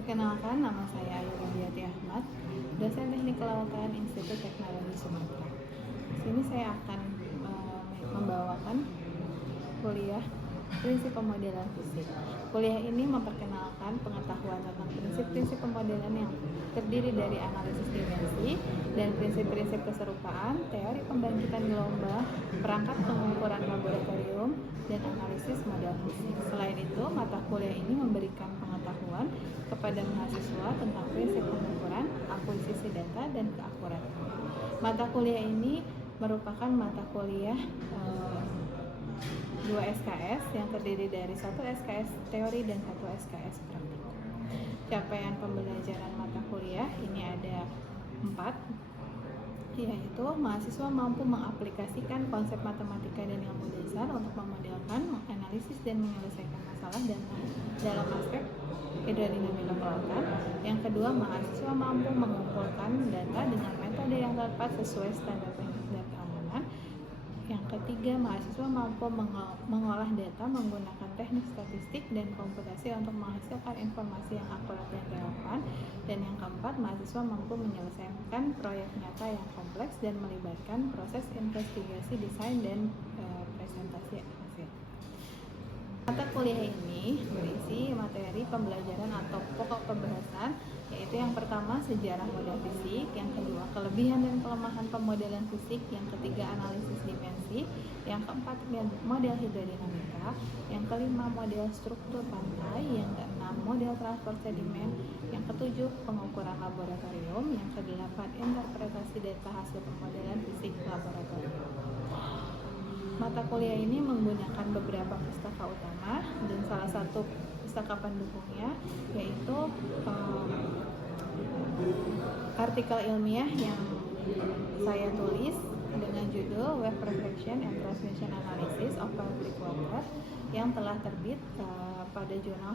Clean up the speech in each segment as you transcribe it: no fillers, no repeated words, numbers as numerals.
Perkenalkan, nama saya Ayu Rudiati Ahmad, dosen Teknik Kelautan Institut Teknologi Sumatera. Di sini saya akan membawakan kuliah prinsip pemodelan fisik. Kuliah ini memperkenalkan pengetahuan tentang prinsip-prinsip pemodelan yang terdiri dari analisis dimensi dan prinsip-prinsip keserupaan, teori pembangkitan gelombang, perangkat pengukuran laboratorium, dan analisis model fisik. Selain itu, mata kuliah ini memberikan pengetahuan kepada mahasiswa tentang prinsip pengukuran, akuisisi data, dan keakuratan. Mata kuliah ini merupakan mata kuliah 2 SKS yang terdiri dari 1 SKS teori dan 1 SKS praktik. Capaian pembelajaran mata kuliah ini ada 4, yaitu mahasiswa mampu mengaplikasikan konsep matematika dan ilmu dasar untuk memodelkan, menganalisis, dan menyelesaikan masalah dalam aspek hidrodinamika kelautan. Yang kedua, mahasiswa mampu mengumpulkan data dengan metode yang tepat sesuai standar teknik dan keamanan. Yang ketiga, mahasiswa mampu mengolah data menggunakan teknik statistik dan komputasi untuk menghasilkan informasi yang akurat dan relevan. Dan yang keempat, mahasiswa mampu menyelesaikan proyek nyata yang kompleks dan melibatkan proses investigasi, desain, dan presentasi hasil. Mata kuliah ini berisi materi pembelajaran atau pokok pembahasan, yaitu yang pertama sejarah model fisik, yang kedua kelebihan dan kelemahan pemodelan fisik, yang ketiga analisis dimensi, yang keempat model hidrodinamika, yang kelima model struktur pantai, yang keenam model transfer sedimen, yang ketujuh pengukuran laboratorium, yang kedelapan interpretasi data hasil pemodelan fisik laboratorium. Mata kuliah ini menggunakan beberapa pustaka utama dan salah satu pustaka pendukungnya yaitu artikel ilmiah yang saya tulis dengan judul Wave Reflection and Transmission Analysis of Public Water yang telah terbit pada jurnal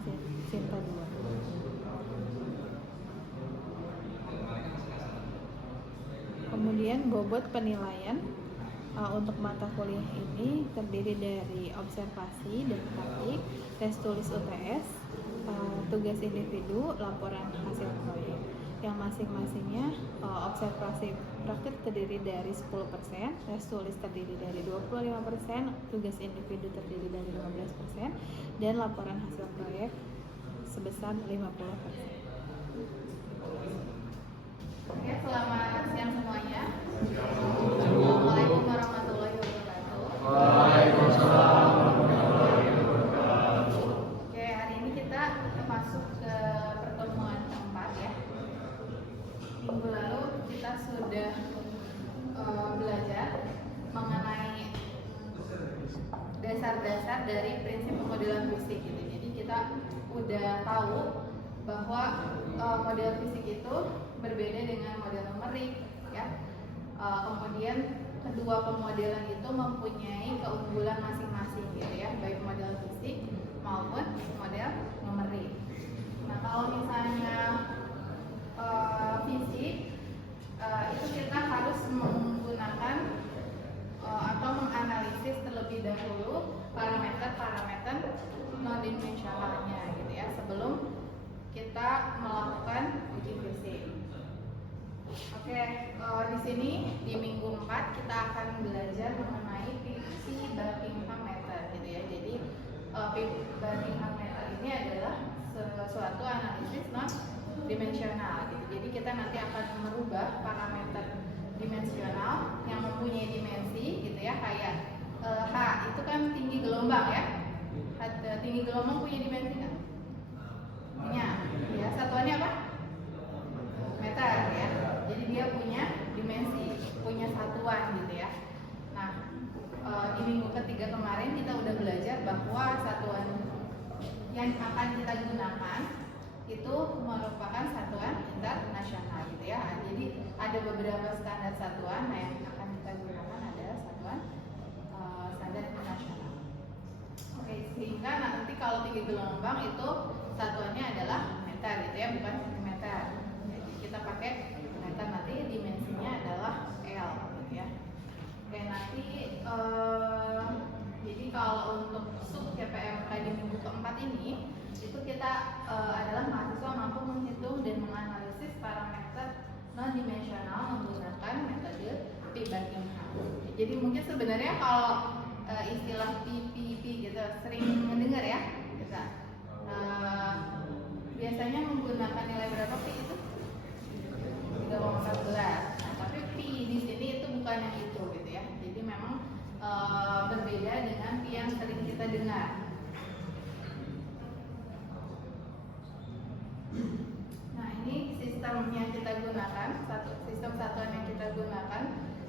Sinta 2. Kemudian bobot penilaian untuk mata kuliah ini terdiri dari observasi dan praktik, tes tulis UTS, tugas individu, laporan hasil proyek. Yang masing-masingnya observasi praktik terdiri dari 10%, tes tulis terdiri dari 25%, tugas individu terdiri dari 15%, dan laporan hasil proyek sebesar 50%. Oke, selamat siang semuanya. Assalamualaikum warahmatullahi wabarakatuh. Waalaikumsalam warahmatullahi wabarakatuh. Oke, hari ini kita masuk ke pertemuan keempat ya. Minggu lalu kita sudah belajar mengenai dasar-dasar dari prinsip pemodelan fisik gitu. Jadi kita udah tahu bahwa model fisik itu berbeda dengan model numerik ya. Kemudian kedua pemodelan itu mempunyai keunggulan masing-masing gitu ya, baik model fisik maupun model numerik. Nah, kalau misalnya fisik itu kita harus menggunakan atau menganalisis terlebih dahulu parameter-parameter non-dimensionalnya gitu ya sebelum kita melakukan uji fisik. Oke, di sini di minggu 4 kita akan belajar mengenai fungsi Buckingham meter gitu ya. Jadi Buckingham meter ini adalah suatu analisis non dimensional gitu. Jadi kita nanti akan merubah parameter dimensional yang mempunyai dimensi gitu ya, kayak H itu kan tinggi gelombang ya. Tinggi gelombang punya dimensi nggak? Punya. Ya, satuannya apa? Meter ya. Jadi dia punya dimensi, punya satuan gitu ya. Nah, di minggu ketiga kemarin kita udah belajar bahwa satuan yang akan kita gunakan itu merupakan satuan internasional gitu ya. Jadi ada beberapa standar satuan, nah yang akan kita gunakan adalah satuan standar internasional. Oke, sehingga nanti kalau tinggi gelombang itu satuannya adalah meter gitu ya, bukan sentimeter. Jadi kita pakai meter, nanti dimensinya adalah L gitu ya. Oke, nanti jadi kalau untuk sub CPMK di minggu keempat ini itu kita adalah mahasiswa mampu dimensional menggunakan metode P-Buckingham. Jadi mungkin sebenarnya kalau istilah PPP gitu sering mendengar ya, gitu. Biasanya menggunakan nilai berapa P itu? 3,14. Nah, tapi P di sini itu bukan yang itu gitu ya. Jadi memang berbeda dengan P yang sering kita dengar. Nah, ini sistem yang kita gunakan, sistem satuan yang kita gunakan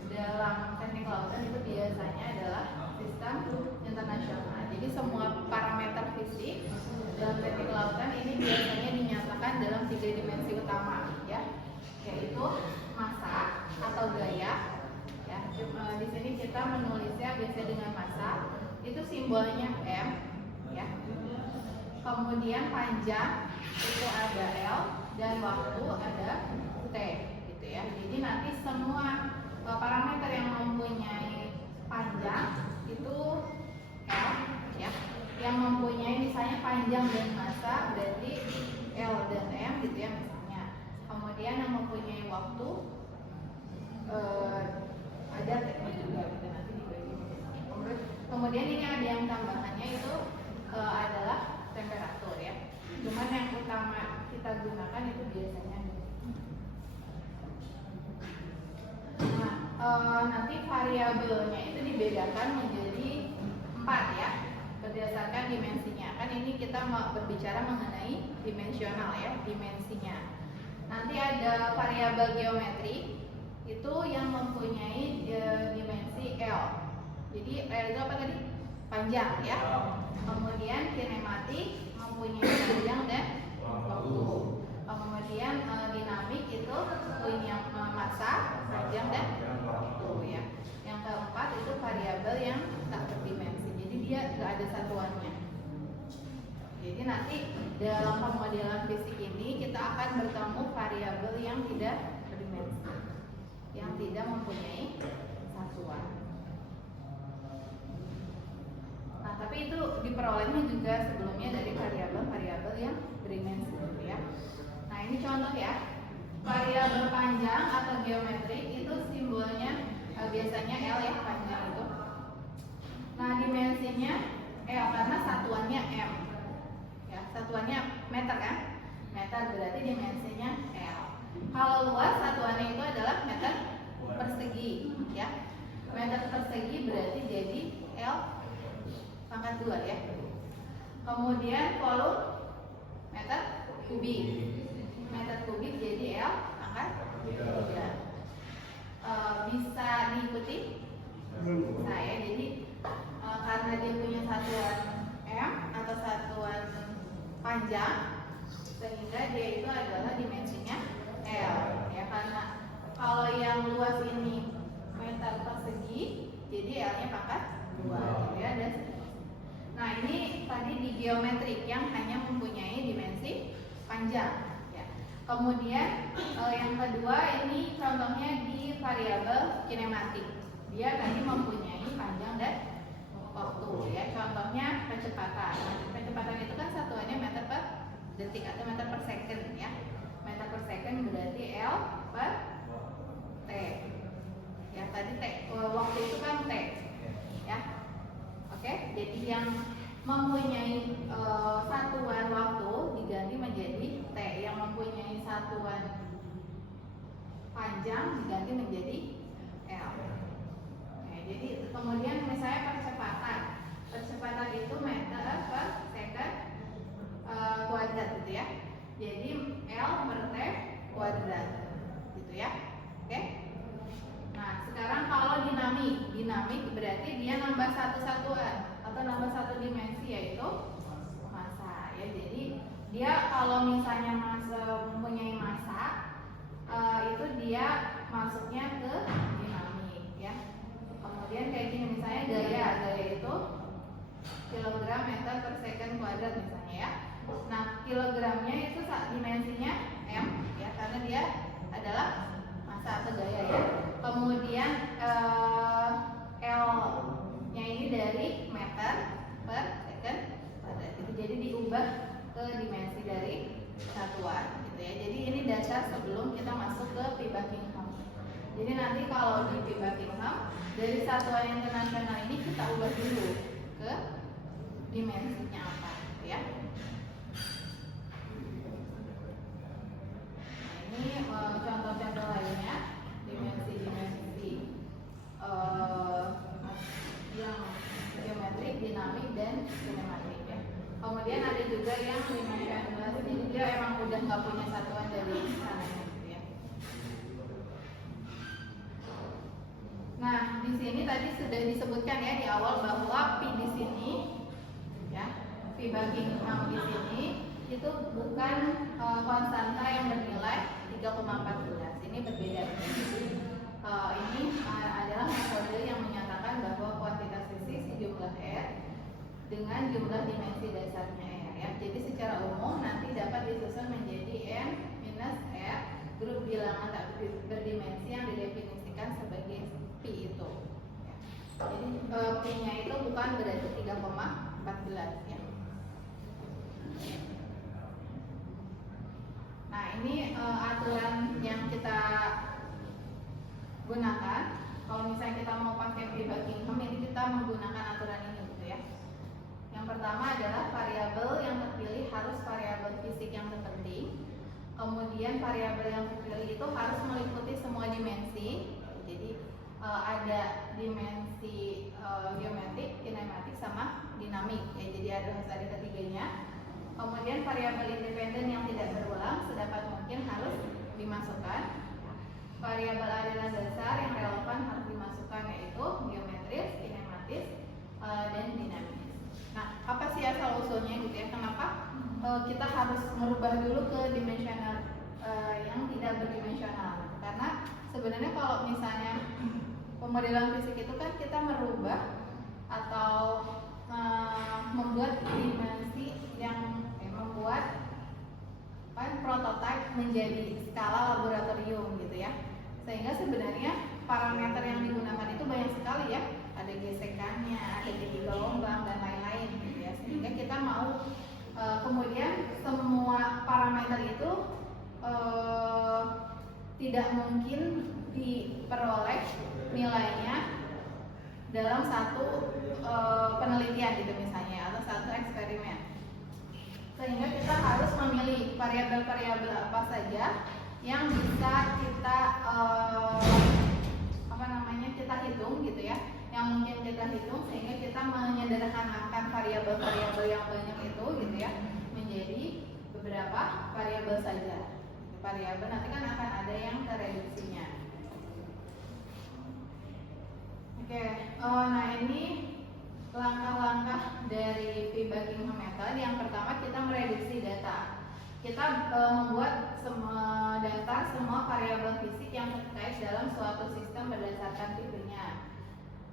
dalam teknik lautan itu biasanya adalah sistem internasional. Jadi semua parameter fisik dalam teknik lautan ini biasanya dinyatakan dalam 3 dimensi utama, ya, yaitu massa atau gaya. Ya, di sini kita menulisnya biasanya dengan massa, itu simbolnya M, ya. Kemudian panjang itu ada L dan waktu ada T, gitu ya. Jadi nanti semua parameter yang mempunyai panjang itu L, ya. Yang mempunyai misalnya panjang dan massa berarti L dan M, gitu ya misalnya. Kemudian yang mempunyai waktu ada T-nya juga, gitu nanti dibagi. Kemudian ini ada yang tambahannya itu adalah temperatur, ya. Cuman yang utama kita gunakan itu biasanya. Nah, nanti variabelnya itu dibedakan menjadi 4 ya, berdasarkan dimensinya. Kan ini kita berbicara mengenai dimensional ya, dimensinya. Nanti ada variabel geometri itu yang mempunyai dimensi L. Jadi L itu apa tadi? Panjang ya. Kemudian kinematik mempunyai panjang dan waktu. Kemudian dinamik itu punya massa, panjang dan waktu ya. Yang keempat itu variabel yang tak berdimensi. Jadi dia nggak ada satuannya. Jadi nanti dalam pemodelan fisik ini kita akan bertemu variabel yang tidak berdimensi, yang tidak mempunyai satuan. Nah, tapi itu diperolehnya juga sebelumnya dari variabel-variabel yang berdimensi, gitu ya. Nah, ini contoh ya. Variabel panjang atau geometrik itu simbolnya biasanya L ya, panjang itu. Nah, dimensinya L karena satuannya M. Ya, satuannya meter kan? Meter berarti dimensinya L. Kalau luas satuannya itu adalah meter persegi, ya. Meter persegi berarti jadi L pangkat 2 ya. Kemudian volume meter kubik. Meter kubik jadi L pangkat 3. Bisa diikuti? Bisa ya. Jadi karena dia punya satuan M atau satuan panjang, sehingga dia itu adalah dimensinya L ya. Karena kalau yang luas ini meter persegi, jadi L-nya pangkat 2 gitu ya. Nah, ini tadi di geometrik yang hanya mempunyai dimensi panjang ya. Kemudian yang kedua ini contohnya di variabel kinematik. Dia tadi mempunyai panjang dan waktu ya. Contohnya kecepatan. Nah, kecepatan itu kan satuannya meter per detik atau meter per second ya. Meter per second berarti L per T. Ya, tadi T waktu itu kan T. Ya. Oke, jadi yang mempunyai satuan waktu diganti menjadi T, yang mempunyai satuan panjang diganti menjadi L. Oke, jadi kemudian misalnya percepatan itu meter per second kuadrat gitu ya. Jadi L per T kuadrat gitu ya. Oke. Nah, sekarang kalau dinamik berarti dia nambah satu satuan atau nambah satu dimensi yaitu massa ya. Jadi dia kalau misalnya mempunyai massa itu dia masuknya ke dinamik ya. Kemudian kayak gini misalnya gaya itu kilogram meter per second kuadrat misalnya ya. Nah, kilogramnya itu dimensinya M ya, karena dia adalah massa atau gaya ya. Kemudian L-nya ini dari meter per second kuadrat. Jadi diubah ke dimensi dari satuan gitu ya. Jadi ini data dasar sebelum kita masuk ke P Buckingham. Jadi nanti kalau di P Buckingham dari satuan yang konvensional ini kita ubah dulu ke dimensinya apa, ya. Nah, ini contoh-contoh lainnya dimensi-dimensi yang geometrik, dinamik, dan kinematik, ya. Kemudian ada juga yang dimensionless, jadi dia emang udah nggak punya satuan dari sana, gitu ya. Nah, di sini tadi sudah disebutkan ya di awal bahwa P di sini, ya, P Buckingham di sini itu bukan konstanta yang bernilai 3,14. Ini berbeda. Ini adalah metode yang menyatakan bahwa kuantitas fisik jumlah R dengan jumlah dimensi dasarnya R, ya. Jadi secara umum nanti dapat disusun menjadi N minus R grup bilangan tak berdimensi yang didefinisikan sebagai P itu, ya. Jadi P-nya itu bukan berarti 3,14, ya. Nah, ini aturan yang kita gunakan. Kalau misalnya kita mau pakai P Buckingham, ini kita menggunakan aturan ini, gitu ya. Yang pertama adalah variabel yang terpilih harus variabel fisik yang terpenting. Kemudian variabel yang terpilih itu harus meliputi semua dimensi. Jadi ada dimensi geometrik, kinematik, sama dinamik, ya. Jadi harus ada ketiganya. Kemudian variabel independen yang tidak berulang sedapat mungkin harus dimasukkan. Variabel aliran dasar yang relevan harus dimasukkan, yaitu geometris, kinematis, dan dinamis. Nah, apa sih asal usulnya, gitu ya? Kenapa kita harus merubah dulu ke dimensional yang tidak berdimensional? Karena sebenarnya kalau misalnya pemodelan fisik itu kan kita merubah atau membuat dimensi yang membuat prototipe menjadi skala laboratorium, gitu ya. Sehingga sebenarnya parameter yang digunakan itu banyak sekali, ya. Ada gesekannya, ada jadi gelombang, dan lain-lain, gitu ya. Sehingga kita mau kemudian semua parameter itu tidak mungkin diperoleh nilainya dalam satu penelitian, gitu misalnya, atau satu eksperimen. Sehingga kita harus memilih variabel-variabel apa saja yang bisa kita kita hitung, gitu ya, yang mungkin kita hitung, sehingga kita menyederhanakan variabel-variabel yang banyak itu, gitu ya, menjadi beberapa variabel saja. Variabel nanti kan akan ada yang tereduksinya. Oke, nah ini langkah-langkah dari P Buckingham method. Yang pertama, kita mereduksi data. Kita membuat semua data, semua variabel fisik yang terkait dalam suatu sistem berdasarkan tipenya.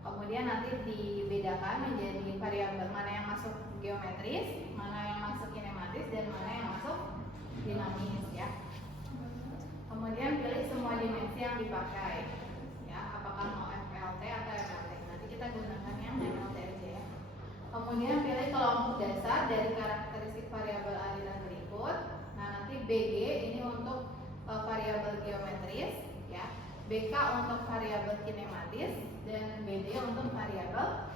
Kemudian nanti dibedakan menjadi variabel mana yang masuk geometris, mana yang masuk kinematis, dan mana yang masuk dinamis, ya. Kemudian pilih semua dimensi yang dipakai, ya, apakah mau FLT atau MLT. Nanti kita gunakan yang MLT aja, ya. Kemudian pilih kelompok dasar dari karakteristik variabel aliran berikut. Nah, nanti BG ini untuk variabel geometris, ya. BK untuk variabel kinematis, dan BD untuk variabel.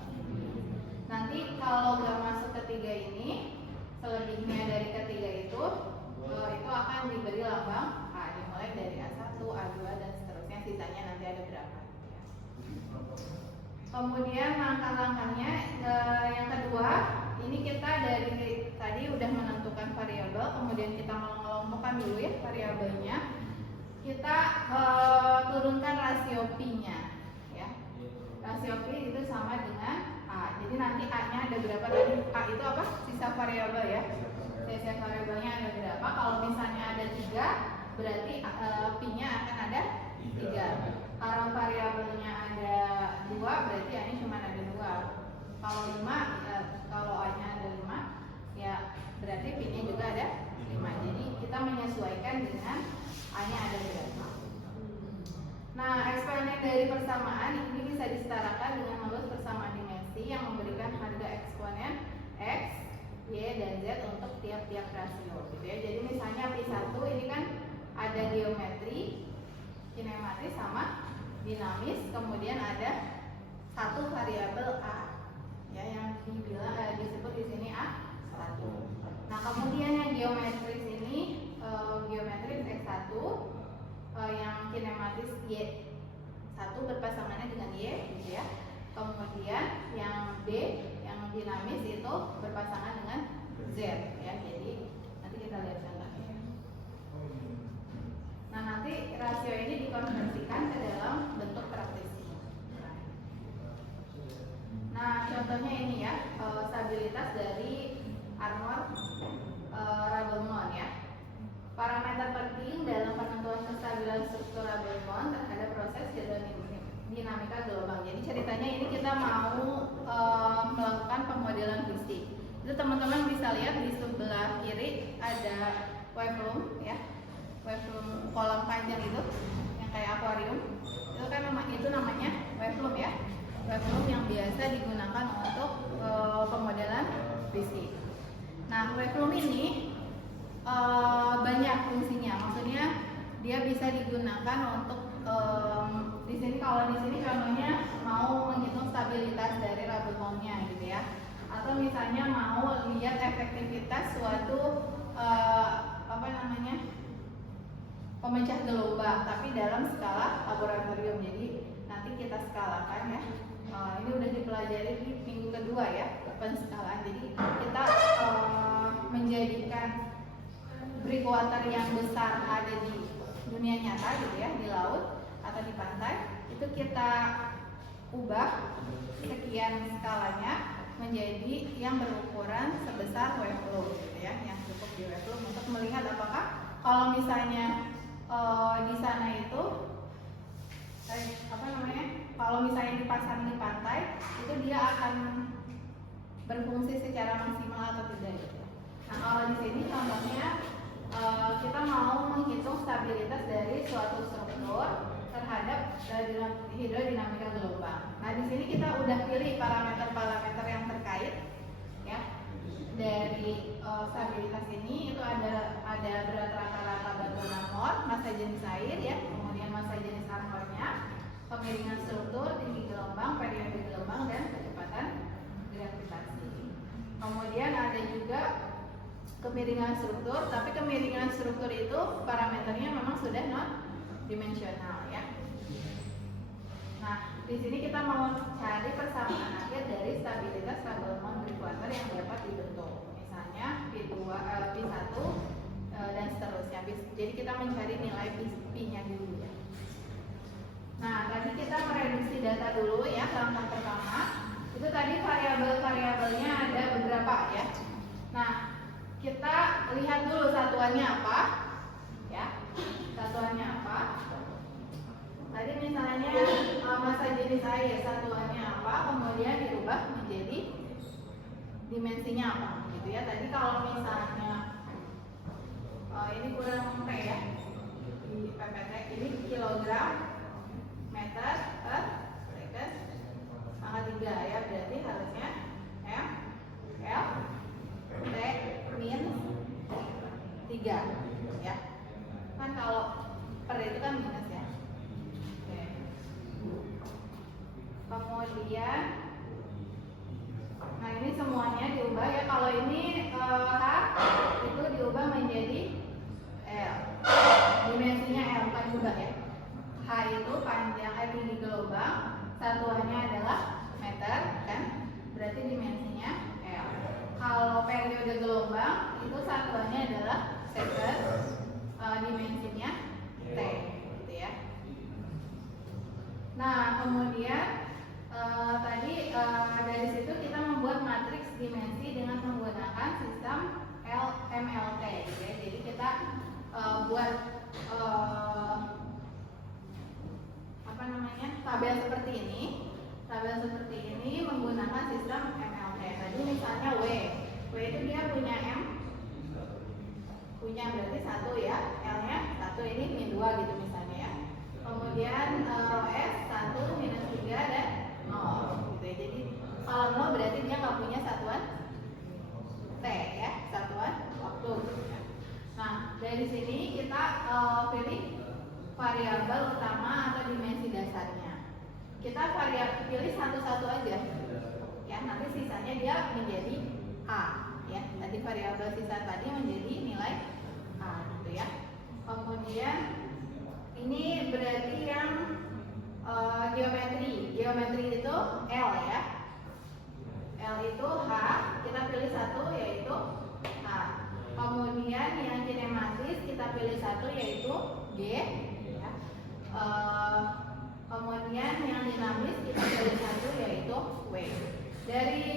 Nanti kalau nggak masuk ketiga ini, selebihnya dari ketiga itu akan diberi lambang A, dimulai dari A1, A2, dan seterusnya, sisanya nanti ada berapa, ya. Kemudian langkah-langkahnya yang kedua, ini kita dari tadi udah menentukan variabel, kemudian kita mengelompokkan dulu, ya, variabelnya. Kita turunkan rasio P-nya, ya. Rasio P itu sama dengan A. Jadi nanti A-nya ada berapa tadi? A itu apa? Sisa variabel, ya. Sisa variabelnya ada berapa? Kalau misalnya ada 3, berarti P-nya akan ada 3. Kalau variabelnya ada 2, berarti A-nya cuma ada 2. Kalau 5, kalau A-nya ada 5, ya berarti P-nya juga ada 5. Jadi kita menyesuaikan dengan A-nya ada berapa. Nah, eksperimen dari persamaan ini bisa disetarakan dengan lulus persamaan dimensi yang memberikan harga eksponen X, Y, dan Z untuk tiap-tiap rasio, gitu ya. Jadi misalnya P1 ini kan ada dinamis, kemudian ada satu variabel A ya yang disebut di sini A1. Nah, kemudian yang geometris ini geometris X1 yang kinematis Y1 berpasangannya dengan Y gitu ya. Kemudian yang D yang dinamis itu berpasangan dengan Z ya. Jadi nanti kita lihat contohnya. Nah, nanti rasio ini dikonversikan ke dalam bentuk praktis. Nah, contohnya ini ya, stabilitas dari Arnold Rabelmon ya. Parameter penting dalam penentuan kestabilan struktur Rabelmon terhadap proses hidrodinamika gelombang. Jadi ceritanya ini kita mau melakukan pemodelan fisik. Itu teman-teman bisa lihat di sebelah kiri ada waveform ya, waveform kolam panjang itu yang kayak akuarium. Itu kan namanya waveform ya. Waveform yang biasa digunakan untuk pemodelan fisik. Nah, waveform ini banyak fungsinya. Maksudnya dia bisa digunakan untuk di sini contohnya mau menghitung stabilitas dari Rabelmonnya gitu ya. Atau misalnya mau lihat efektivitas suatu pemecah gelombang tapi dalam skala laboratorium. Jadi nanti kita skalakan ya. Ini udah dipelajari di minggu kedua ya, penskalaan. Jadi kita menjadikan breakwater yang besar ada di dunia nyata gitu ya, di laut atau di pantai, itu kita ubah sekian skalanya menjadi yang berukuran sebesar wave gitu ya, yang cukup di wave untuk melihat apakah kalau misalnya di sana itu kalau misalnya dipasang di pantai itu dia akan berfungsi secara maksimal atau tidak gitu. Nah, kalau di sini contohnya kita mau menghitung stabilitas dari suatu struktur terhadap hidrodinamika gelombang. Nah, di sini kita udah pilih parameter-parameter yang terkait ya. Dari stabilitas ini itu ada berat rata-rata batuan amor, massa jenis air ya, kemudian massa jenis armornya, kemiringan struktur, tinggi gelombang, periode gelombang, dan kecepatan gravitasi. Kemudian ada juga kemiringan struktur, tapi kemiringan struktur itu parameternya memang sudah non dimensional ya. Nah, di sini kita mau cari persamaan akhir dari stabilitas Rabelmon breakwater yang dapat dibentuk. Misalnya P1 dan seterusnya. Jadi kita mencari nilai P-nya dulu ya. Nah, tadi kita mereduksi data dulu ya, langkah pertama. Itu tadi variabel-variabelnya ada beberapa ya. Nah, kita lihat dulu satuannya apa ya. Satuannya apa? Tadi misalnya massa jenis air, satuannya apa, kemudian dirubah menjadi dimensinya apa gitu ya. Tadi kalau misalnya ini kurang P ya, di PPT ini kilogram meter per second pangkat 3 ya, berarti harusnya M L T min 3 ya. Kan kalau per itu kan minus ya. Oke. Kemudian nah ini semuanya diubah ya. Kalau ini H itu diubah menjadi L. Dimensinya L bukan diubah ya. H itu panjang tinggi gelombang, satuannya adalah meter kan, berarti dimensinya L. Kalau periode gelombang itu satuannya adalah second, dimensinya T gitu ya. Nah, kemudian tadi dari situ kita membuat matriks dimensi dengan menggunakan sistem MLT gitu ya. Jadi kita buat tabel seperti ini. Tabel seperti ini menggunakan sistem MLT. Tadi misalnya W itu dia punya M, punya berarti 1 ya, L-nya 1, ini min 2 gitu misalnya ya. Kemudian S 1, minus 3 dan 0 gitu ya. Jadi kalau 0 berarti dia nggak punya satuan T ya, satuan waktu gitu ya. Nah, dari sini kita pilih variabel utama atau dimensi dasarnya. Kita pilih satu-satu aja. Ya, nanti sisanya dia menjadi A. Ya, tadi variabel sisa tadi menjadi nilai A gitu ya. Kemudian ini berarti yang geometri. Geometri itu L ya. L itu H, kita pilih satu yaitu H. Kemudian yang kinematis kita pilih satu yaitu G ya. Kemudian yang dinamis kita pilih satu yaitu W. Dari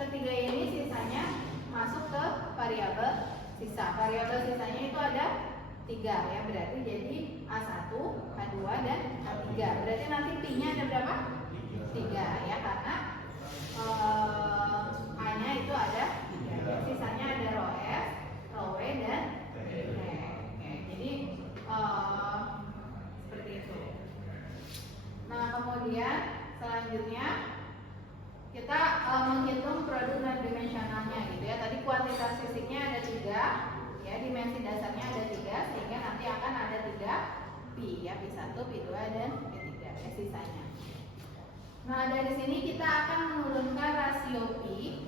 ketiga ini sisanya masuk ke variabel sisa. Variabel sisanya itu ada 3 ya, berarti jadi A1, A2 dan A3. Berarti nanti Pi-nya ada berapa? 3 ya, karena A-nya itu ada 3. Sisanya ada rho S, rho W dan T. Oke, jadi seperti itu. Nah, kemudian selanjutnya kita menghitung produk non dimensionalnya gitu ya. Tadi kuantitas fisiknya ada 3 ya, dimensi dasarnya ada 3, sehingga nanti akan ada 3 pi ya, pi1, pi2 dan pi3 ya, sisanya. Nah, dari sini kita akan menurunkan rasio pi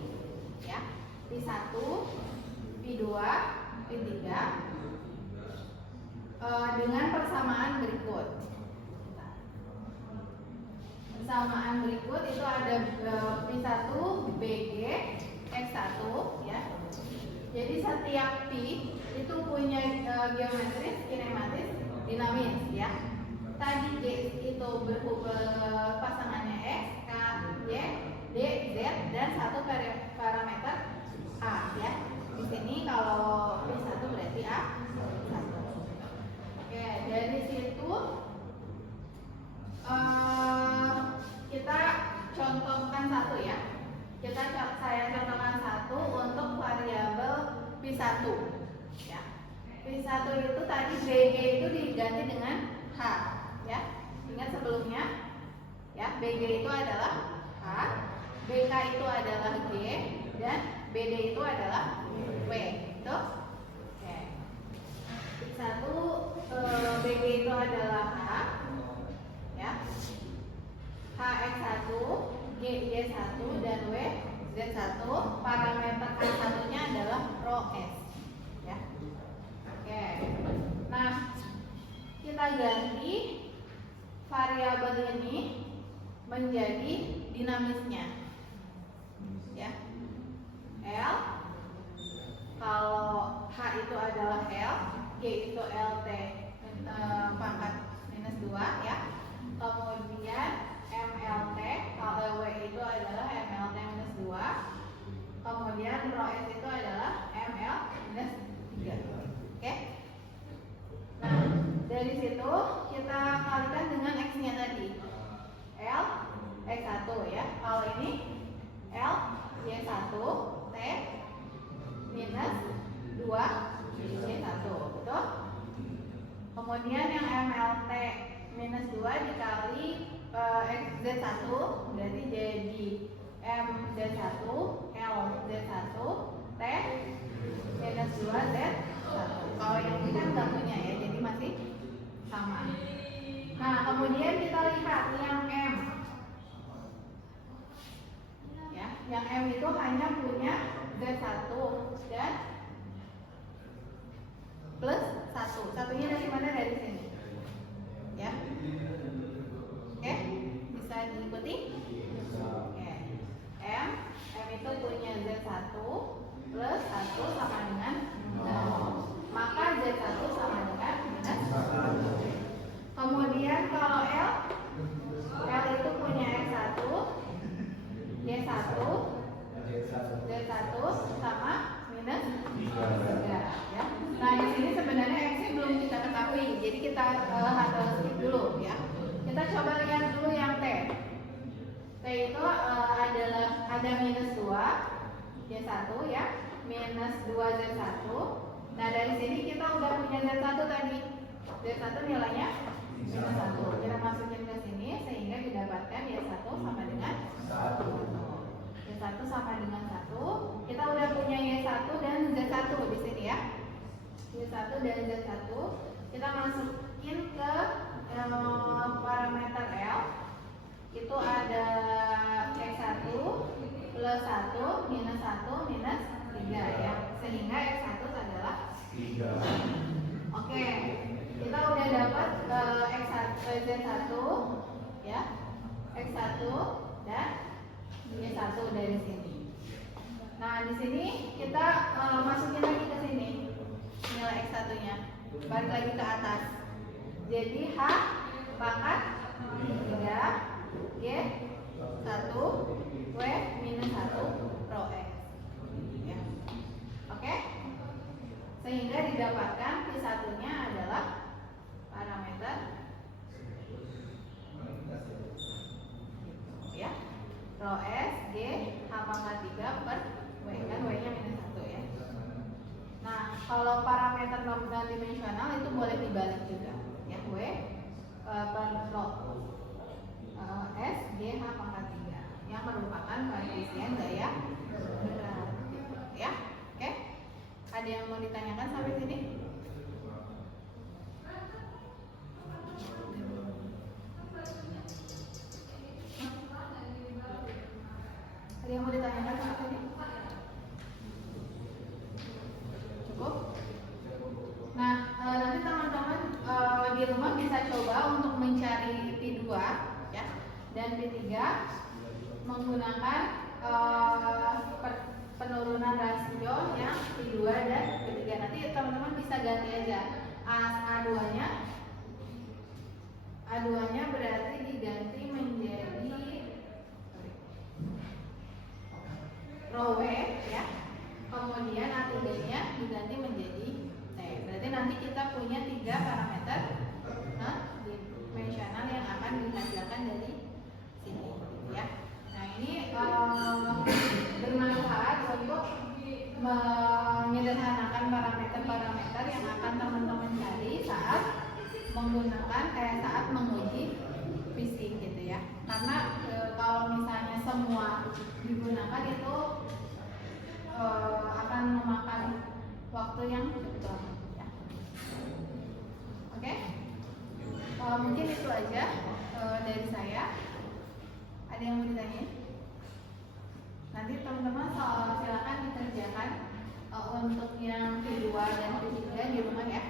ya, pi1, pi2, pi3 dengan persamaan berikut. Persamaan berikut itu ada pi1 bg x1 ya. Jadi setiap pi itu punya geometris, kinematis, dinamis ya. Tadi G itu pasangannya X, K, Y, D, Z dan satu parameter A ya. Di sini kalau pi1 berarti A1. Oke, dari situ kita contohkan satu ya. Saya contohkan satu untuk variabel pi1 ya. Pi1 itu tadi BG itu diganti dengan H ya. Ingat sebelumnya ya, BG itu adalah H, BK itu adalah G dan BD itu adalah W. Itu oke. Pi1 BG itu adalah H ya, HX1, GY1 dan WZ1. Parameter K1 nya adalah rho S ya. Oke. Nah, kita ganti variabel ini menjadi dinamisnya ya. L, kalau H itu adalah L, G itu LT pangkat minus 2 ya. Kemudian MLT, kalau W itu adalah MLT minus 2. Kemudian rho S itu adalah ML minus 3. Oke. Nah, dari situ kita kalikan dengan X-nya tadi. L X1 ya. Kalau ini L Y1 T minus 2 Y1. Betul? Kemudian yang MLT minus 2 dikali Z1 berarti jadi MZ1 LZ1 T minus 2 Z1. Kalau yang ini kan nggak punya ya, jadi masih sama. Nah, kemudian kita lihat yang M ya, yang M itu hanya punya Z1 dan plus 1. Satunya dari mana? Dari sini ya. Oke, bisa diikuti? Oke. M itu punya Z1 plus 1 sama dengan 0. Maka Z1 sama dengan minus 1. Kemudian kalau L itu punya X1, Y1, Z1 sama minus 3 ya. Nah, di sini sebenarnya X-nya belum kita ketahui, jadi kita harus skip dulu ya. Kita coba lihat dulu yang T. T itu adalah ada minus 2 Y1 ya, minus 2 Z1. Nah, dari sini kita udah punya Z1 tadi. Z1 nilainya minus 1. Kita masukin ke sini sehingga didapatkan Y1 sama dengan 1. Y1 sama dengan 1. Kita udah punya Y1 dan Z1 di sini ya. Y1 dan Z1 kita masukin ke WZ1 ya, X1 dan Y1 dari sini. Nah, di sini kita masukin lagi ke sini nilai X1-nya. Balik lagi ke atas. Jadi H pangkat 3 G 1 W minus 1 rho X. Ya. Oke? Sehingga didapatkan Q1-nya adalah parameter ya, rho S G H pangkat 3 per W, kan W-nya minus 1 ya. Nah, kalau parameter non dimensional itu boleh dibalik juga ya, W per rho S G H pangkat 3 yang merupakan koefisien gaya berat ya. Oke? Ada yang mau ditanyakan sampai sini? Ada yang mau ditanyakan sampai sini? Cukup? Nah, nanti teman-teman di rumah bisa coba untuk mencari P2 ya, dan P3 menggunakan penurunan rasio yang P2 dan P3. Nanti teman-teman bisa ganti aja A2-nya berarti diganti menjadi rho W ya. Kemudian A3-nya diganti menjadi T. Berarti nanti kita punya 3 parameter dimensional yang akan dihasilkan dari sini ya. Nah, ini bermanfaat untuk menyederhanakan parameter-parameter yang akan teman-teman cari saat menggunakan saat menguji fisik gitu ya. Karena kalau misalnya semua digunakan itu akan memakan waktu yang cukup lama ya. Oke? Mungkin itu aja dari saya. Ada yang mau ditanya? Nanti teman-teman silakan dikerjakan untuk yang P2 dan P3 di rumah ya.